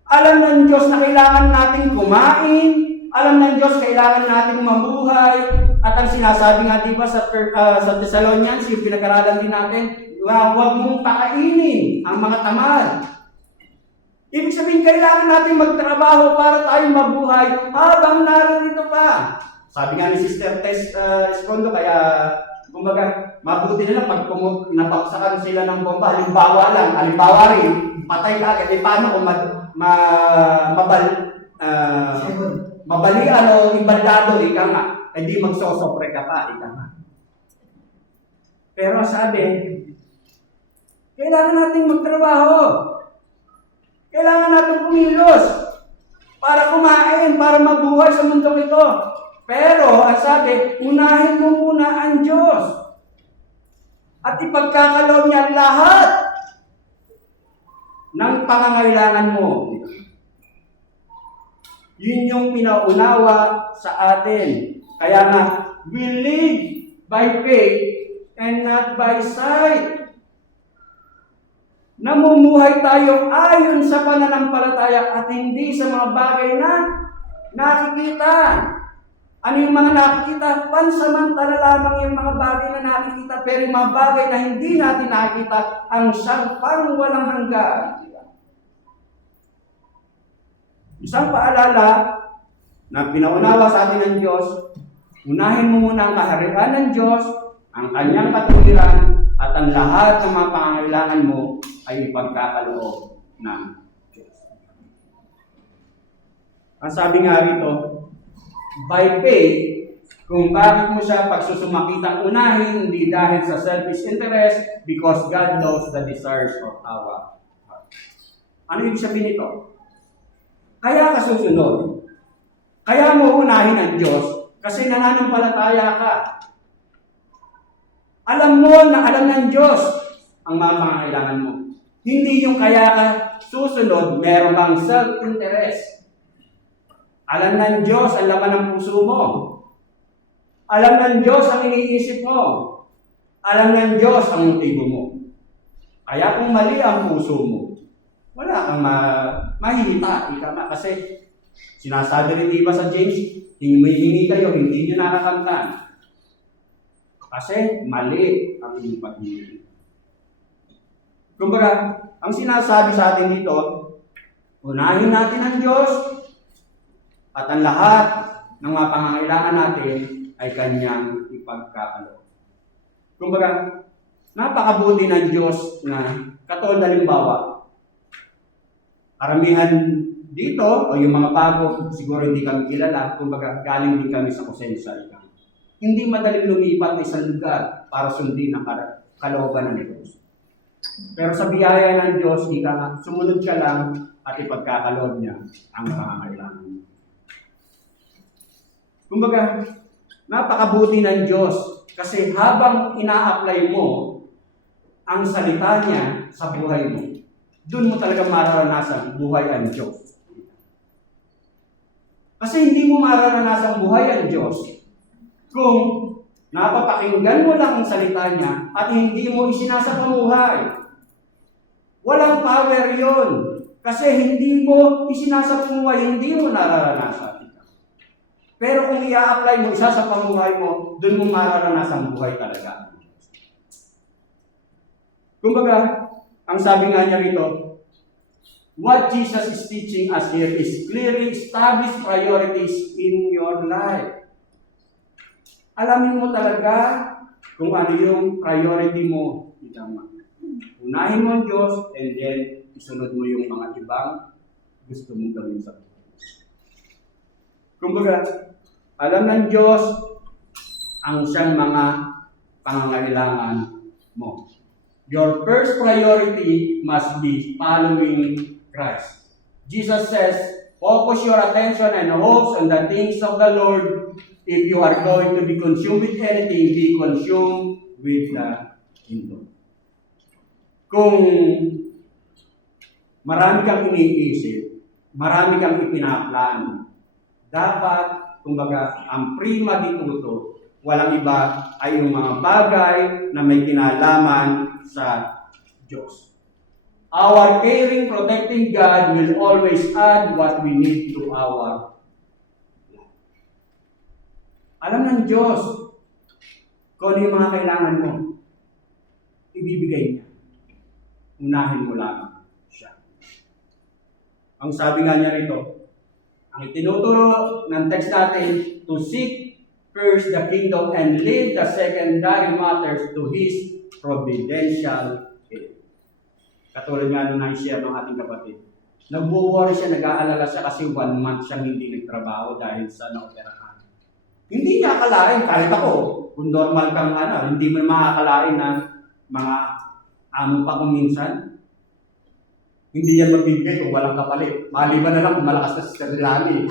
Alam ng Diyos na kailangan nating kumain. Alam ng Diyos kailangan nating mabuhay. At ang sinasabi nga diba sa Thessalonians, yung pinag-aralan din natin, huwag mong pakainin ang mga tamad. Ibig sabihin, kailangan natin magtrabaho para tayo mabuhay habang naririto pa. Sabi nga ni Sister Tess Escondo, kaya kumbaga, mabuti nila pag napaksakan sila ng bomba, halimbawa rin, patay ka agad, paano kung mabalian o ibandado, ika nga, hindi magsosopre ka pa, ika nga. Pero sabi, kailangan natin magtrabaho. Kailangan natin kumilos para kumain, para mabuhay sa mundong ito. Pero, ang sabi, unahin mo muna ang Diyos. At ipagkakaloob niya lahat ng pangangailangan mo. Yun yung pinaunawa sa atin. Kaya nga, we live by faith and not by sight. Namumuhay tayo ayon sa pananampalataya at hindi sa mga bagay na nakikita. Ano yung mga nakikita? Pansamantala lamang yung mga bagay na nakikita, pero yung mga bagay na hindi natin nakikita, ang siyang pangwalang hanggan. Isang paalala na pinaunawa sa atin ng Diyos, unahin mo muna ang kaharian ng Diyos, ang kanyang katuwiran, at ang lahat ng mga pangangailangan mo ay ipagkakaloob ng Diyos. Ang sabi nga rito, by faith, kung bakit mo siya pagsusumakitang unahin, hindi dahil sa selfish interest, because God knows the desires of our heart. Ano ibig sabihin nito? Kaya ka susunod. Kaya mo unahin ang Diyos kasi nananampalataya ka. Alam mo na alam ng Diyos ang mga pangangailangan mo. Hindi yung kaya ka susunod, meron kang self-interest. Alam ng Diyos ang laman ng puso mo. Alam ng Diyos ang iniisip mo. Alam ng Diyos ang motibo mo. Kaya kung mali ang puso mo, wala kang mahihita. Kasi sinasabi rin diba sa James, hingi kayo, hindi nyo nakakamtan. Kasi mali ang iyong pag-ibig. Kumbaga, ang sinasabi sa atin dito, unahin natin ang Diyos at ang lahat ng mga pangangailangan natin ay Kanyang ipagkakaloob. Kumbaga, napakabuti ng Diyos na katulad halimbawa, karamihan dito, o yung mga bago, siguro hindi kami kilala, kumbaga galing din kami sa Cosenza. Hindi madaling lumipat sa isang lugar para sundin ang kalooban ng Diyos. Pero sa biyaya ng Diyos, sumunod ka lang at ipagkakaloob niya ang pangangailangan mo. Kumbaga, napakabuti ng Diyos kasi habang ina-apply mo ang salita niya sa buhay mo, doon mo talaga mararanasan buhay ang Diyos. Kasi hindi mo mararanasan buhay ang Diyos kung napapakinggan mo lang ang salita niya at hindi mo isinasapamuhay. Walang power yon. Kasi hindi mo isinasapamuhay, hindi mo nararanasan. Pero kung i-apply mo, isa sa pamuhay mo, doon mo mararanasan buhay talaga. Kumbaga, ang sabi nga niya rito, what Jesus is teaching us here is clearly established priorities in your life. Alamin mo talaga kung ano yung priority mo. Unahin mo ang Diyos and then isunod mo yung mga ibang gusto mong gawin sa buhay. Kumbaga, alam ng Diyos ang siyang mga pangangailangan mo. Your first priority must be following Christ. Jesus says, focus your attention and hopes on the things of the Lord. If you are going to be consumed with anything, be consumed with the kingdom. Kung marami kang iniisip, marami kang ipinaplano, dapat, kumbaga, ang prima dituto, walang iba ay yung mga bagay na may kinalaman sa Diyos. Our caring, protecting God will always add what we need to our life. Alam ng Diyos kung ano yung mga kailangan mo, ibibigay niya. Unahin mo lang siya. Ang sabi nga niya rito, ang itinuturo ng text natin, to seek first the kingdom and leave the secondary matters to His providential care. Katulad nga nung na-share ng ating kapatid. Nag-worry siya, nag-aalala siya kasi 1 month siyang hindi nagtrabaho dahil sa naoperahan. Hindi niya akalain, kahit ako, kung normal kang hindi mo makakalain na mga amo pa kung minsan, hindi yan mabibigay kung walang kapalit. Maliban na lang kung malakas na si Sir Lani.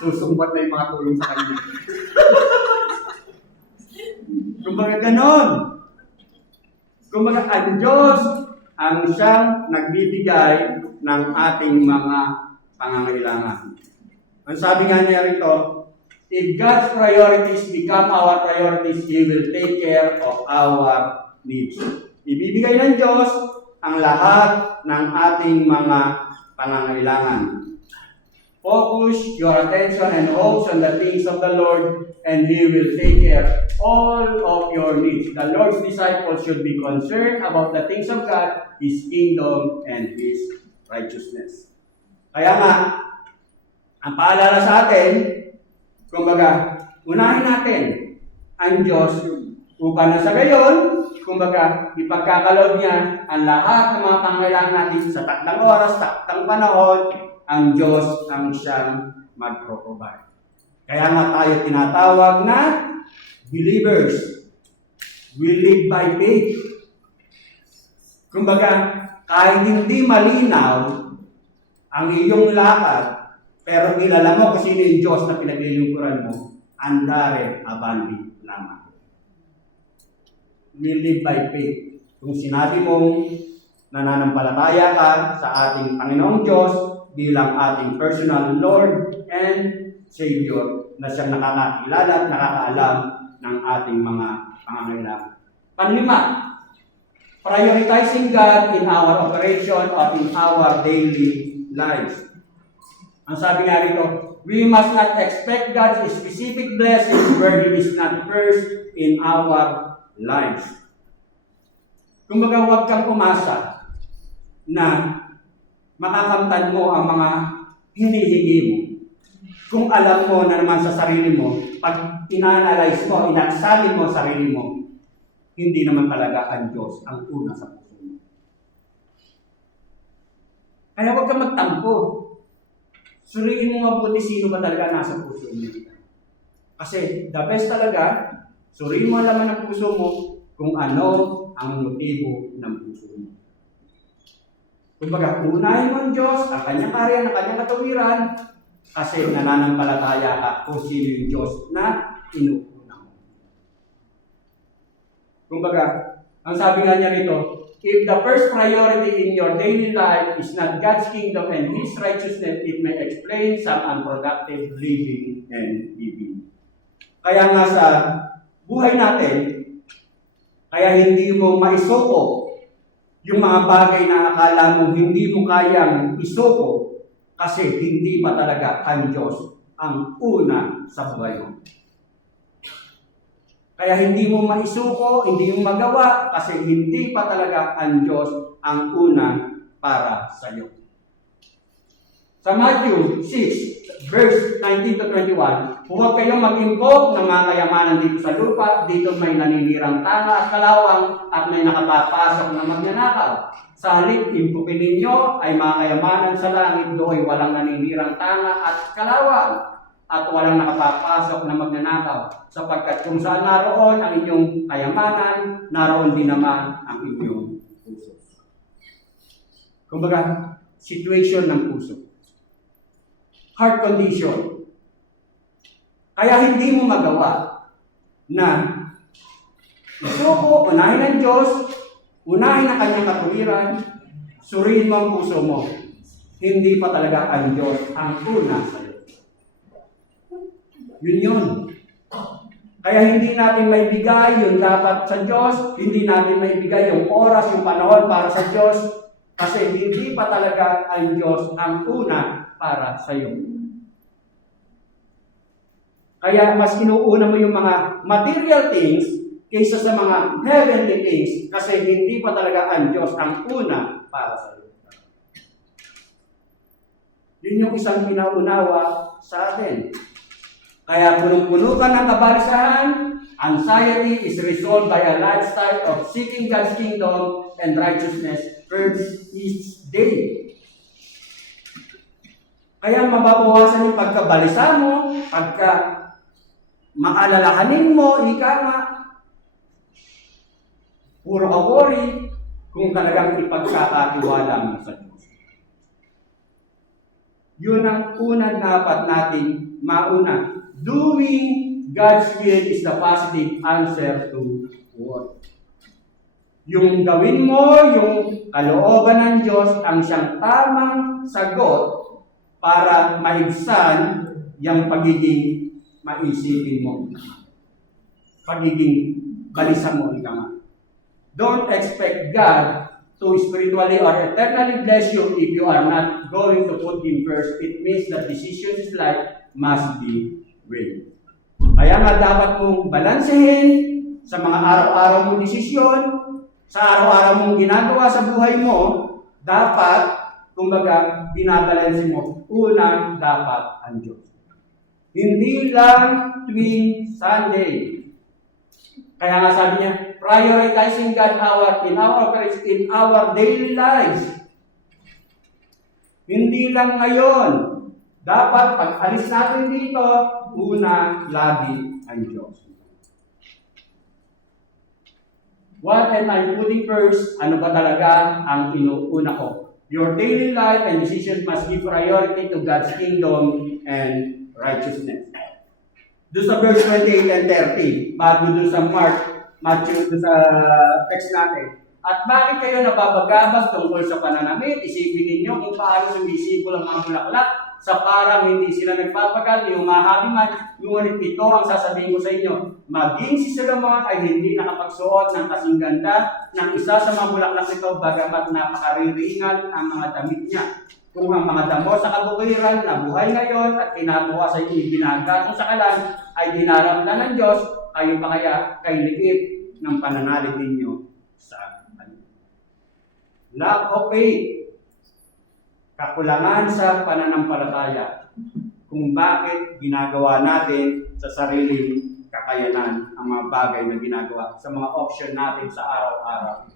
Susumbat na yung mga tulong sa kanya. Kumbaga ganon. Kumbaga ang Diyos ang siyang nagbibigay ng ating mga pangangailangan. Ang sabi nga niya rito, if God's priorities become our priorities, He will take care of our needs. Ibibigay ng Diyos ang lahat ng ating mga pangangailangan. Focus your attention and hopes on the things of the Lord, and He will take care all of your needs. The Lord's disciples should be concerned about the things of God, His kingdom, and His righteousness. Kaya nga, ang paalala sa atin, kumbaga, unahin natin ang Diyos upang na sa gayon, kumbaga, ipagkakaloob niya ang lahat ng mga pangailangan natin sa takdang oras, takdang panahon, ang Diyos ang siyang mag-provide. Kaya nga tayo tinatawag na believers. We live by faith. Kumbaga, kahit hindi malinaw ang iyong lakad, pero kilala mo kung sino yung Diyos na pinaglilingkuran mo, andare abandi lamang. We live by faith. Kung sinabi mong nananampalataya ka sa ating Panginoong Diyos bilang ating personal Lord and Savior na siyang nakakakilala at nakakaalam ng ating mga pangangailangan. Panlima, prioritizing God in our operation or in our daily lives. Ang sabi nga rito, we must not expect God's specific blessings where He is not first in our lives. Kumbaga, huwag kang umasa na makakamtan mo ang mga hinihingi mo. Kung alam mo na naman sa sarili mo, pag ina-analyze mo, inaksalin mo sa sarili mo, hindi naman talaga ang Diyos ang una sa puso mo. Kaya huwag kang magtampo. Suriin mo mabuti sino ba talaga nasa puso mo. Kasi the best talaga, suriin mo ang laman ng puso mo kung ano ang motibo ng puso mo. Kumbaga, unahin mo ang Diyos, ang kanyang karya, ang kanyang katawiran, kasi nananampalataya ka kung sino yung Diyos na inuuna mo. Kumbaga, ang sabi nga niya rito, if the first priority in your daily life is not God's kingdom and His righteousness, it may explain some unproductive living and giving. Kaya nga sa buhay natin, kaya hindi mo maisuko yung mga bagay na akala mo hindi mo kayang isuko kasi hindi pa talaga ang Diyos ang una sa buhay mo. Kaya hindi mo maisuko, hindi mo magawa kasi hindi pa talaga ang Diyos ang una para sa iyo. Sa Matthew 6, verse 19 to 21, huwag kayong mag-impok ng mga kayamanan dito sa lupa, dito may naninirang tanga at kalawang at may nakapapasok na magnanakaw. Sa halip, impukin ninyo ay mga kayamanan sa langit, do'y walang naninirang tanga at kalawang at walang nakapapasok na magnanakaw. Sapagkat kung saan naroon ang inyong kayamanan, naroon din naman ang inyong puso. Kumbaga, situation ng puso. Heart condition. Kaya hindi mo magawa na isuko, unahin ang Diyos, unahin ang kanyang katuwiran, suriin mo ang puso mo. Hindi pa talaga ang Diyos ang una sa iyo. Yun. Kaya hindi natin maibigay yung dapat sa Diyos, hindi natin maibigay yung oras, yung panahon para sa Diyos, kasi hindi pa talaga ang Diyos ang una para sa iyo. Kaya mas inuuna mo yung mga material things kaysa sa mga heavenly things kasi hindi pa talaga ang Diyos ang una para sa iyo. Yun yung isang pinaunawa sa atin. Kaya punong-puno ka ng kabalisahan, anxiety is resolved by a lifestyle of seeking God's kingdom and righteousness first each day. Kaya mababawasan yung pagkabalisa mo, pagka maalalahanin mo, ika nga, puro ka worry, kung talagang ipagkakatiwala mo sa Diyos. Yun ang unang dapat natin mauna. Doing God's will is the positive answer to what? Yung gawin mo, yung kalooban ng Diyos, ang siyang tamang sagot para maibsan yung pagiging maisipin mo. Pagiging balisa mo, ika nga. Don't expect God to spiritually or eternally bless you if you are not going to put Him first. It means that decisions in life must be weighed. Kaya nga dapat mong balansehin sa mga araw-araw mong desisyon, sa araw-araw mong ginagawa sa buhay mo, dapat, kumbaga, binabalansin mo, unang dapat ang Diyos. Hindi lang tuwing Sunday. Kaya nga sabi niya, prioritizing God in our daily lives. Hindi lang ngayon. Dapat pag alis natin dito, una lagi ang Diyos. What am I putting first? Ano ba talaga ang inuuna ko? Your daily life and decisions must give priority to God's kingdom and righteousness. Doon sa verse 28 and 30, bago doon sa Matthew, doon sa text natin. At bakit kayo nababagabag tungkol sa pananamit? Isipin ninyo kung paano sumisibol ang mga bulaklak sa parang hindi sila nagpapagal, yung mahabi man, ngunit ito ang sasabihin ko sa inyo, maging si Solomon ay hindi nakapagsuot ng kasing ganda ng isa sa mga bulaklak nito, bagamat napakaririingan ang mga damit niya. Kung ang mga damo sa kabukiran na buhay ngayon at kinabuha sa inyo ibinagatong sa kalan ay dinaramdan ng Diyos, kayo pa kaya kay liit ng pananalig ninyo sa Kanya. Lack of faith, kakulangan sa pananampalataya kung bakit ginagawa natin sa sariling kakayanan ang mga bagay na ginagawa sa mga option natin sa araw-araw.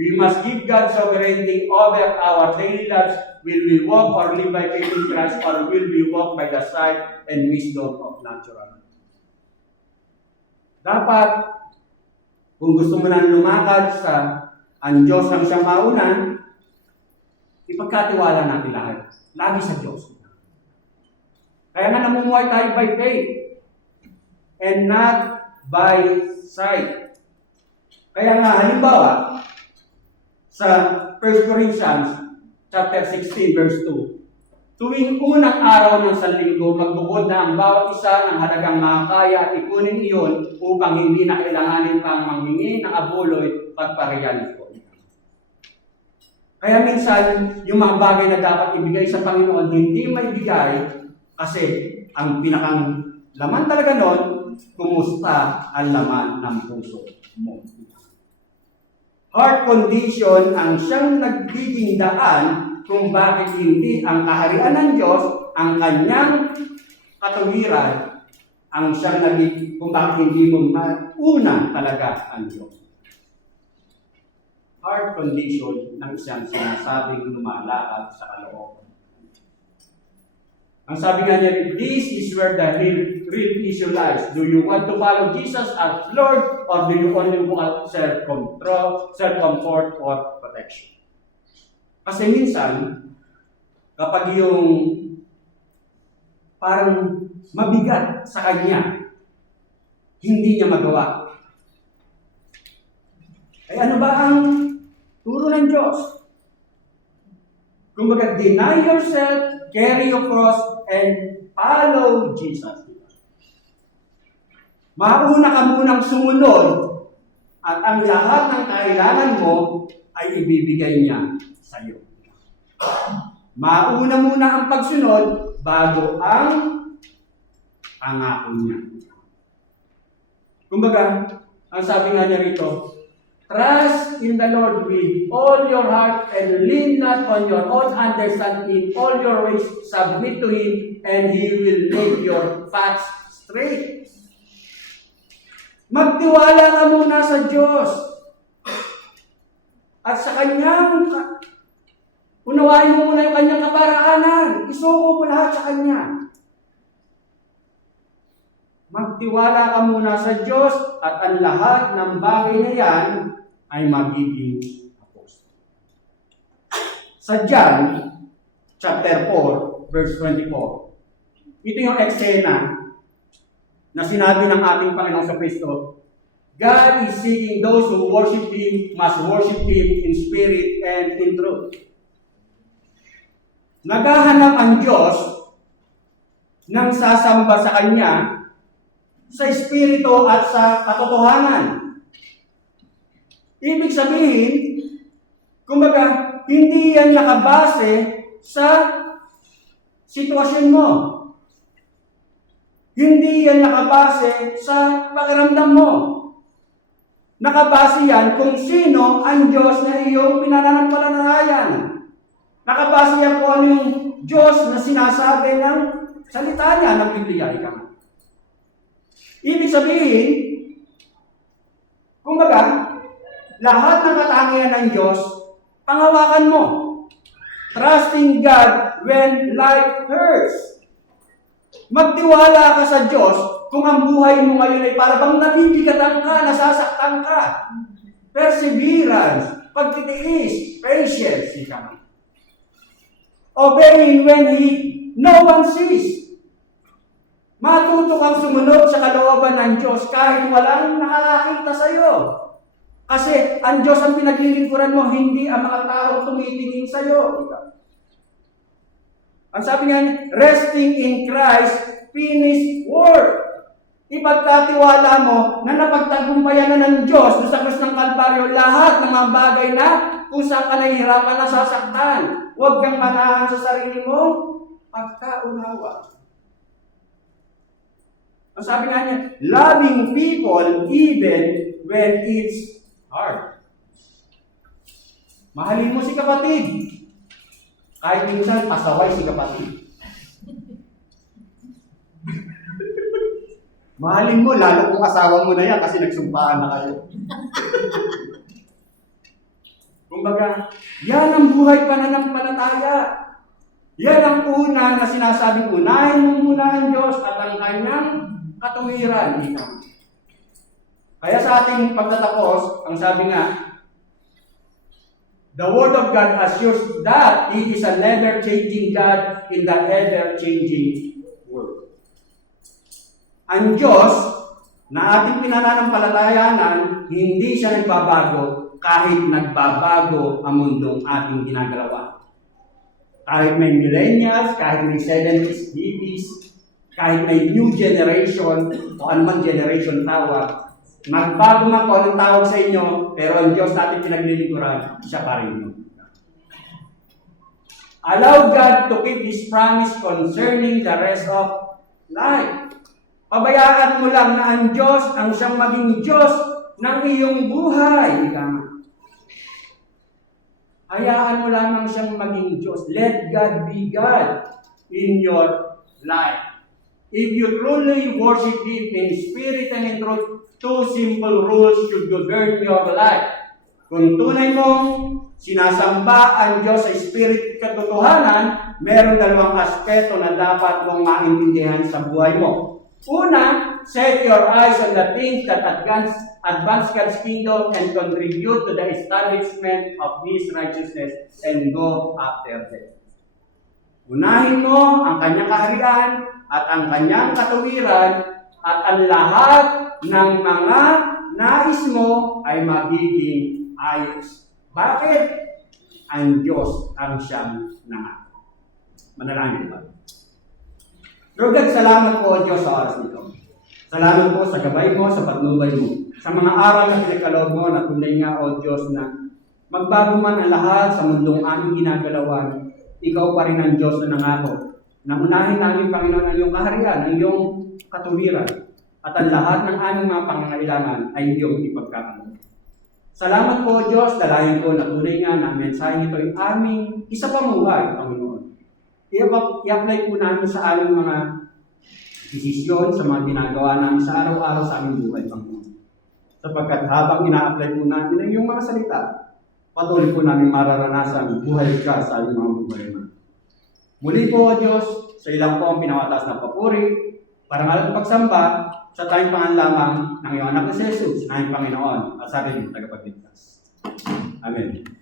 We must give God sovereignty over our daily lives. Will we walk or live by faith in Christ, or will we walk by the sight and wisdom of natural? Dapat, kung gusto mo nang lumakad sa ang Diyos ang siyang maunan, ipagkatiwala natin lahat. Lagi sa Diyos. Kaya nga namumuhay tayo by faith and not by sight. Kaya nga, halimbawa, sa 1 Corinthians chapter 16, verse 2, tuwing unang araw ng sanlinggo, magbukod na ang bawat isa ng halagang makakaya at ipunin iyon upang hindi na kailanganin pang manghingi ng abuloy pagpareyan ito. Kaya minsan, yung mga bagay na dapat ibigay sa Panginoon, hindi maibigay kasi ang pinakang laman talaga nun, kumusta ang laman ng puso mo. Heart condition ang siyang nagiging daan kung bakit hindi ang kaharian ng Diyos, ang kanyang katuwiran, ang siyang nagiging kung bakit hindi mo mauna talaga ang Diyos. Heart condition ng siyang sinasabing lumalakad sa kalooban. Ang sabi nga niya, this is where the real issue lies. Do you want to follow Jesus as Lord, or do you only want self-control, self-comfort, or protection? Kasi minsan, kapag yung parang mabigat sa kanya, hindi niya magawa. Ay ano ba ang turo ng Diyos? Kumbaga, deny yourself, carry your cross, and follow Jesus. Mauna ka munang sumunod at ang lahat ng kailangan mo ay ibibigay niya sa iyo. Mauna muna ang pagsunod bago ang pangako niya. Kumbaga, ang sabi nga niya rito, trust in the Lord with all your heart and lean not on your own understanding. In all your ways, submit to Him, and He will make your paths straight. Magtiwala ka muna sa Diyos. At sa Kanyang, unawain mo muna yung Kanyang kaparaanan. Isuko mo lahat sa Kanya. Magtiwala ka muna sa Diyos at ang lahat ng bagay na yan ay magiging apostol. Sa John, chapter 4, verse 24. Ito yung eksena na sinabi ng ating Panginoong sa Kristo. God is seeking those who worship Him, must worship Him in spirit and in truth. Naghahanap ang Diyos ng sasamba sa Kanya sa espiritu at sa katotohanan. Ibig sabihin, kumbaga, hindi yan nakabase sa sitwasyon mo. Hindi yan nakabase sa pakiramdam mo. Nakabase yan kung sino ang Diyos na iyong pinananampalanayan. Nakabase yan kung ano yung Diyos na sinasabi ng salita niya ng Biblia. Ibig sabihin, kumbaga, lahat ng katangian ng Diyos, panghawakan mo. Trusting God when life hurts. Magtiwala ka sa Diyos kung ang buhay mo ngayon ay parang nabibigatan ka, nasasaktan ka. Perseverance, pagtitiis, patience, ika. Obeying when no one sees. Matuto kang sumunod sa kalooban ng Diyos kahit walang nakakakita sa iyo. Kasi ang Diyos ang pinaglilingkuran mo, hindi ang mga taong tumitingin sa iyo. Ang sabi nga niya, resting in Christ, finished work. Ipagkatiwala mo na napagtagumpayan na ng Diyos sa krus ng Kalbaryo lahat ng mga bagay na kung saan ka nahihirapan na sasaktan. Huwag kang manahan sa sarili mo, pagkaunawa. Ang sabi nga niya, loving people even when it's hard. Mahalin mo si kapatid. Kahit minsan pasaway si kapatid. Mahalin mo, lalo kung asawa mo na yan kasi nagsumpaan na kayo. Kumbaga, yan ang buhay pananampalataya. Yan ang una na sinasabing unahin mo muna ang Diyos at ang kanyang katuwiran. Kaya sa ating pagtatapos, ang sabi nga, the Word of God assures that He is a never-changing God in the ever-changing world. Ang Diyos na ating pinananampalatayanan, hindi siya nagbabago kahit nagbabago ang mundong ating ginagalawan. Kahit may millennials, kahit may 70s, 80s, kahit may new generation o anumang generation tawag, magbago man kung anong tawag sa inyo, pero ang Diyos natin pinaglilingkuran, siya pa rin. Allow God to keep His promise concerning the rest of life. Pabayaan mo lang na ang Diyos ang siyang maging Diyos ng iyong buhay. Hayaan mo lamang siyang maging Diyos. Let God be God in your life. If you truly worship Him in spirit and in truth, two simple rules should govern your life. Kung tunay mong sinasamba ang Diyos sa spirit katotohanan, meron dalawang aspeto na dapat mong maintindihan sa buhay mo. Una, set your eyes on the things that advance God's kingdom and contribute to the establishment of His righteousness and go after them. Unahin mo ang kanyang kaharian at ang kanyang katuwiran at ang lahat ng mga nais mo ay magiging ayos. Bakit? Ang Diyos ang siyang nangako. Manalangin ba? Lord God, salamat po, Diyos, sa oras nito. Salamat po sa gabay mo, sa patnubay mo. Sa mga aral na pinagkaloob mo na tunay nga, O Diyos, na magbago man ang lahat sa mundong aming ginagalawan, ikaw pa rin ang Diyos na nangako. Naunahin namin, Panginoon, ang iyong kaharian, ang iyong katuwiran, at ang lahat ng aming mga pangangailangan ay iyong ipagkakaloob. Salamat po, Diyos, dalayan ko na tunay nga na mensahe ito ay aming isa pamuhay, Panginoon. I-apply po namin sa aming mga desisyon, sa mga ginagawa namin sa araw-araw sa aming buhay, Panginoon. Sapagkat habang ina-apply po namin ang iyong mga salita, patuloy po namin mararanasan buhay ka sa aming mga buhay. Muli po, Diyos, sa ilang po ang pinawatas ng papuri, parangal at pagsamba, sa tayong pangalan lamang ng iyong anak na si Jesus, na aming Panginoon, at sa aking tagapagligtas. Amen.